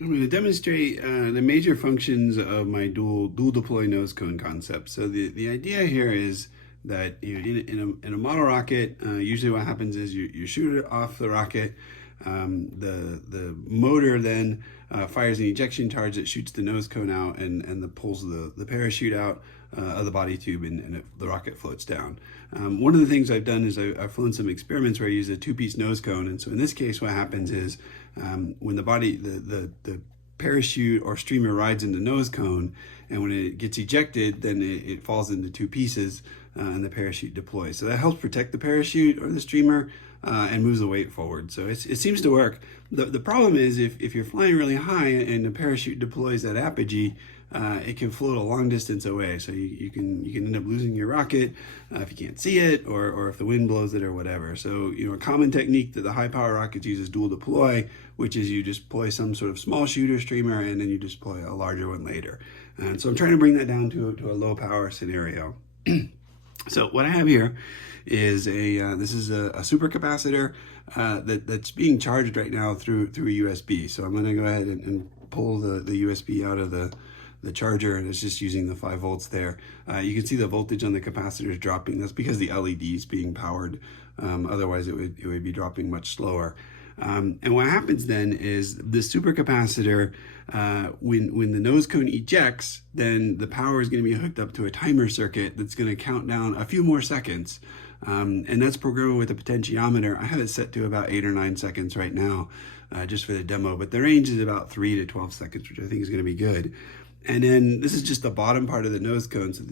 I'm going to demonstrate the major functions of my dual deploy nose cone concept. So the idea here is that in a model rocket, usually what happens is you shoot it off the rocket. The motor then fires an ejection charge that shoots the nose cone out and pulls the parachute out of the body tube, and the rocket floats down. One of the things I've done is I've flown some experiments where I use a two-piece nose cone, and so in this case what happens is when the parachute or streamer rides in the nose cone, and when it gets ejected, then it falls into two pieces, and the parachute deploys. So that helps protect the parachute or the streamer and moves the weight forward. So it seems to work. The problem is if you're flying really high and the parachute deploys at apogee, it can float a long distance away. So you can end up losing your rocket if you can't see it, or if the wind blows it or whatever. So a common technique that the high power rockets use is dual deploy, which is you just deploy some sort of small shooter streamer and then you just deploy a larger one later. And so I'm trying to bring that down to a low power scenario. So what I have here is this is a supercapacitor that's being charged right now through a USB. So I'm going to go ahead and pull the USB out of the charger, and it's just using the 5 volts there. You can see the voltage on the capacitor is dropping. That's because the LED is being powered. Otherwise it would be dropping much slower. And what happens then is this supercapacitor, when the nose cone ejects, then the power is going to be hooked up to a timer circuit that's going to count down a few more seconds. And that's programmed with a potentiometer. I have it set to about 8 or 9 seconds right now, just for the demo, but the range is about 3 to 12 seconds, which I think is going to be good. And then this is just the bottom part of the nose cone. So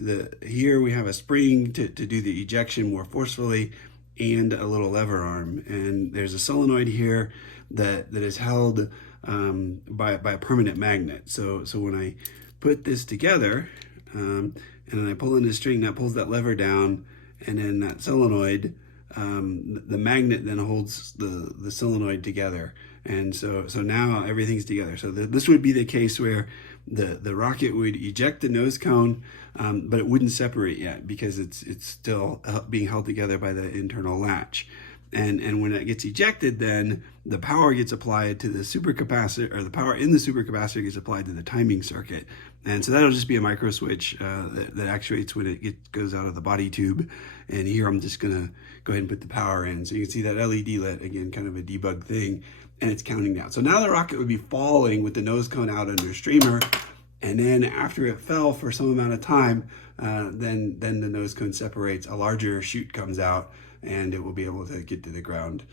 here we have a spring to do the ejection more forcefully, and a little lever arm. And there's a solenoid here that is held by a permanent magnet. So when I put this together, and then I pull in the string, that pulls that lever down, and then that solenoid, the magnet then holds the solenoid together. And so now everything's together. So this would be the case where the rocket would eject the nose cone, but it wouldn't separate yet because it's still being held together by the internal latch. And when it gets ejected, then the power gets applied to the supercapacitor, or the power in the supercapacitor gets applied to the timing circuit. And so that'll just be a micro switch that actuates when it goes out of the body tube. And here I'm just gonna go ahead and put the power in. So you can see that LED lit, again, kind of a debug thing, and it's counting down. So now the rocket would be falling with the nose cone out under streamer. And then after it fell for some amount of time, then the nose cone separates, a larger chute comes out, and it will be able to get to the ground